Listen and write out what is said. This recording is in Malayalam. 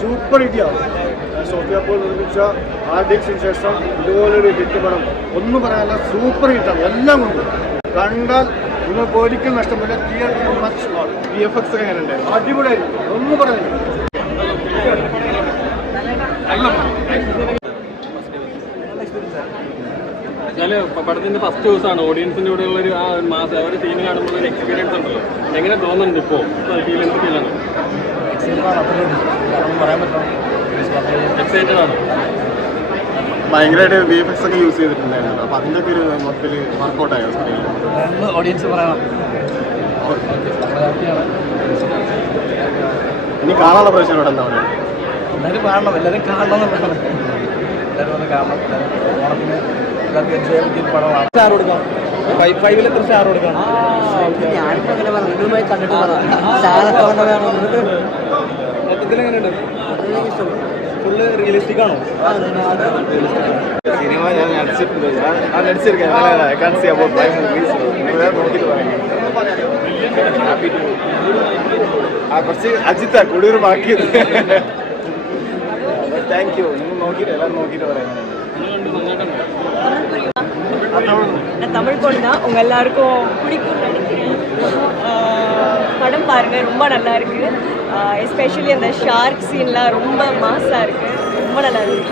സൂപ്പർ ഹിറ്റിയാണ് സോഫിയ പോൾ നിർമ്മിച്ച ആർഡിക്സിന് ശേഷം ഇതുപോലൊരു ഹിറ്റ് പടം ഒന്നും പറയാനല്ല സൂപ്പർ ഹിറ്റാണ് എല്ലാം കൊണ്ടും കണ്ടാൽ നിങ്ങൾക്ക് ഒരിക്കലും നഷ്ടമില്ല തിയേറ്ററിൽ മച്ച് വി എഫ് എക്സ് എങ്ങനെയുണ്ട് അടിപൊളിയായിരിക്കും ഒന്നും പറയാനില്ല എന്നാൽ പടത്തിന്റെ ഫസ്റ്റ് ദിവസമാണ്. ഓഡിയൻസിന്റെ കൂടെ ഉള്ള ഒരു ആ ഒരു മാസം ആ ഒരു സീൻ കാണുമ്പോൾ ഒരു എക്സ്പീരിയൻസ് ഉണ്ടല്ലോ. എങ്ങനെ തോന്നുന്നുണ്ട് ഇപ്പോ? ഫീൽ എന്ത് ഫീലാണ് എക്സൈറ്റഡ് ആണ്. ഭയങ്കരമായിട്ട് വി എഫ് എക്സ് ഒക്കെ യൂസ് ചെയ്തിട്ടുണ്ടായിരുന്നു. അപ്പോൾ അതിന്റെ ഒക്കെ ഒരു മൊത്തത്തിൽ വർക്ക്ഔട്ടായോ ഓഡിയൻസ് പറയണം. ഇനി കാണാനുള്ള പ്രശ്നത്തോടെ എന്താ പറയുക എല്ലാവരും കാണണം. എല്ലാവരും കാണണം. എന്നുള്ളതാണ് എല്ലാവരും ഒന്ന് കാണണം. എല്ലാവരും ഓണത്തിന് പടമാണ്. സ്റ്റാർ കൊടുക്കാം ഫൈവ് ഫൈവിൽ എത്ര സ്റ്റാർ കൊടുക്കണം? ഞാനിപ്പോ അങ്ങനെ പറഞ്ഞു. നിങ്ങളുമായി കണ്ടിട്ട് പറഞ്ഞു സാറൊക്കെ കൊണ്ട് വേണം മൊത്തത്തിൽ എങ്ങനെയുണ്ട് ഫുള്ള് റിയലിസ്റ്റിക് ആണോ? സിനിമ ഞാൻ നടിച്ചിരിക്കാം കുറച്ച് അജിത്താ കൂടുതൽ ബാക്കിയത് താങ്ക് യു നിങ്ങൾ നോക്കിയിട്ട് എല്ലാവരും നോക്കിയിട്ട് പറയാം. நான் தமிழ் பொண்ணு தான். உங்க எல்லாருக்கும் பிடிக்கும் நினைக்கிறேன். படம் பாருங்க ரொம்ப நல்லா இருக்குது எஸ்பெஷலி அந்த ஷார்க் சீன்லாம் ரொம்ப மாசாக இருக்கு. ரொம்ப நல்லா இருக்கு.